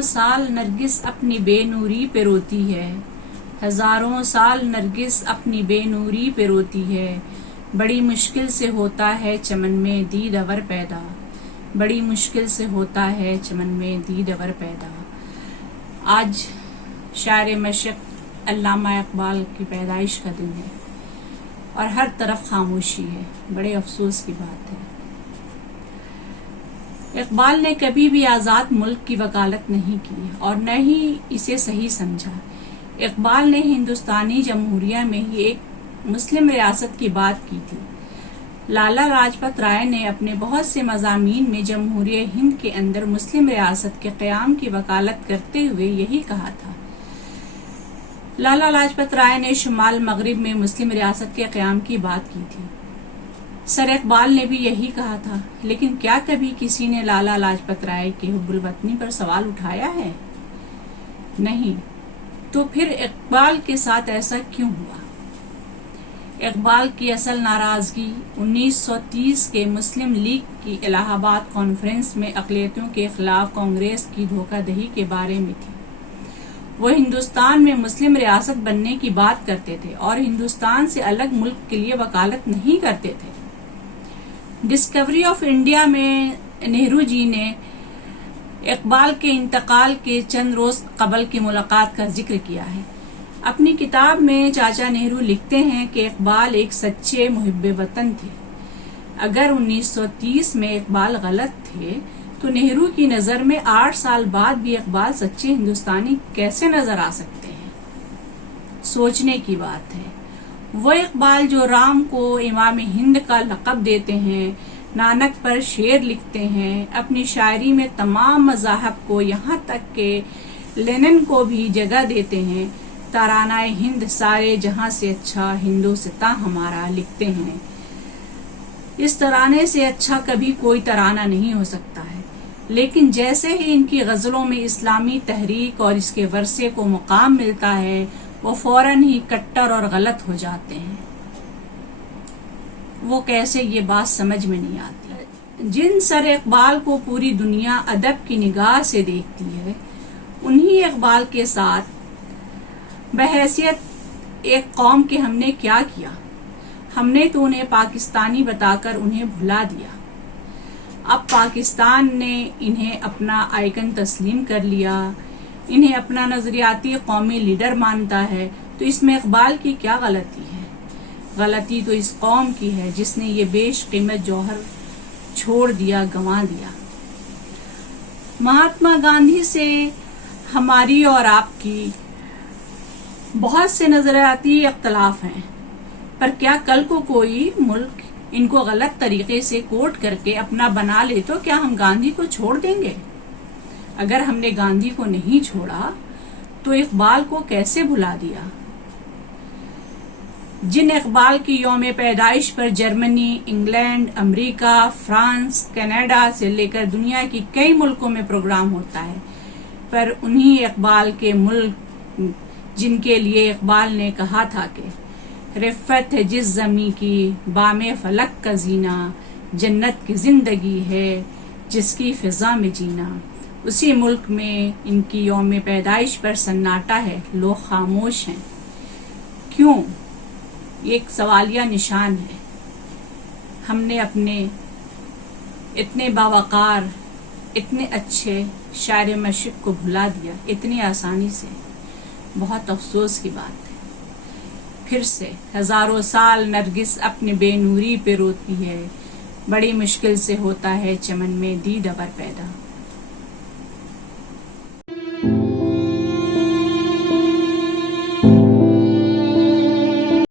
ہزاروں سال نرگس اپنی بے نوری پہ روتی ہے، ہزاروں سال نرگس اپنی بے نوری پہ روتی ہے، بڑی مشکل سے ہوتا ہے چمن میں دید اور پیدا، بڑی مشکل سے ہوتا ہے چمن میں دید اور پیدا۔ آج شاعر مشرق علامہ اقبال کی پیدائش کا دن ہے اور ہر طرف خاموشی ہے، بڑے افسوس کی بات ہے۔ اقبال نے کبھی بھی آزاد ملک کی وکالت نہیں کی اور نہ ہی اسے صحیح سمجھا۔ اقبال نے ہندوستانی جمہوریہ میں ہی ایک مسلم ریاست کی بات کی تھی۔ لالا لاجپت رائے نے اپنے بہت سے مضامین میں جمہوریہ ہند کے اندر مسلم ریاست کے قیام کی وکالت کرتے ہوئے یہی کہا تھا۔ لالا لاجپت رائے نے شمال مغرب میں مسلم ریاست کے قیام کی بات کی تھی۔ سر اقبال نے بھی یہی کہا تھا، لیکن کیا کبھی کسی نے لالا لاجپت رائے کے حب الوطنی پر سوال اٹھایا ہے؟ نہیں۔ تو پھر اقبال کے ساتھ ایسا کیوں ہوا؟ اقبال کی اصل ناراضگی 1930 کے مسلم لیگ کی الہ آباد کانفرنس میں اقلیتوں کے خلاف کانگریس کی دھوکہ دہی کے بارے میں تھی۔ وہ ہندوستان میں مسلم ریاست بننے کی بات کرتے تھے اور ہندوستان سے الگ ملک کے لیے وکالت نہیں کرتے تھے۔ ڈسکوری آف انڈیا میں نہرو جی نے اقبال کے انتقال کے چند روز قبل کی ملاقات کا ذکر کیا ہے۔ اپنی کتاب میں چاچا نہرو لکھتے ہیں کہ اقبال ایک سچے محب وطن تھے۔ اگر 1930 میں اقبال غلط تھے تو نہرو کی نظر میں 8 سال بعد بھی اقبال سچے ہندوستانی کیسے نظر آ سکتے ہیں؟ سوچنے کی بات ہے۔ وہ اقبال جو رام کو امام ہند کا لقب دیتے ہیں، نانک پر شعر لکھتے ہیں، اپنی شاعری میں تمام مذاہب کو یہاں تک کہ لینن کو بھی جگہ دیتے ہیں، ترانہ ہند سارے جہاں سے اچھا ہندوستاں ہمارا لکھتے ہیں۔ اس ترانے سے اچھا کبھی کوئی ترانہ نہیں ہو سکتا ہے، لیکن جیسے ہی ان کی غزلوں میں اسلامی تحریک اور اس کے ورثے کو مقام ملتا ہے، وہ فوراً ہی کٹر اور غلط ہو جاتے ہیں۔ وہ کیسے، یہ بات سمجھ میں نہیں آتی۔ جن سر اقبال کو پوری دنیا ادب کی نگاہ سے دیکھتی ہے، انہی اقبال کے ساتھ بحیثیت ایک قوم کے ہم نے کیا کیا؟ ہم نے تو انہیں پاکستانی بتا کر انہیں بھلا دیا۔ اب پاکستان نے انہیں اپنا آئیکن تسلیم کر لیا، انہیں اپنا نظریاتی قومی لیڈر مانتا ہے، تو اس میں اقبال کی کیا غلطی ہے؟ غلطی تو اس قوم کی ہے جس نے یہ بیش قیمت جوہر چھوڑ دیا، گنوا دیا۔ مہاتما گاندھی سے ہماری اور آپ کی بہت سے نظریاتی اختلاف ہیں، پر کیا کل کو کوئی ملک ان کو غلط طریقے سے کوٹ کر کے اپنا بنا لے تو کیا ہم گاندھی کو چھوڑ دیں گے؟ اگر ہم نے گاندھی کو نہیں چھوڑا تو اقبال کو کیسے بھلا دیا؟ جن اقبال کی یوم پیدائش پر جرمنی، انگلینڈ، امریکہ، فرانس، کینیڈا سے لے کر دنیا کی کئی ملکوں میں پروگرام ہوتا ہے، پر انہی اقبال کے ملک جن کے لیے اقبال نے کہا تھا کہ رفت ہے جس زمیں کی بام فلک کا زینہ، جنت کی زندگی ہے جس کی فضا میں جینا، اسی ملک میں ان کی یوم پیدائش پر سناٹا ہے، لوگ خاموش ہیں۔ کیوں؟ یہ ایک سوالیہ نشان ہے۔ ہم نے اپنے اتنے باوقار، اتنے اچھے شاعر مشرق کو بھلا دیا اتنی آسانی سے، بہت افسوس کی بات ہے۔ پھر سے ہزاروں سال نرگس اپنی بے نوری پہ روتی ہے، بڑی مشکل سے ہوتا ہے چمن میں دید اور پیدا۔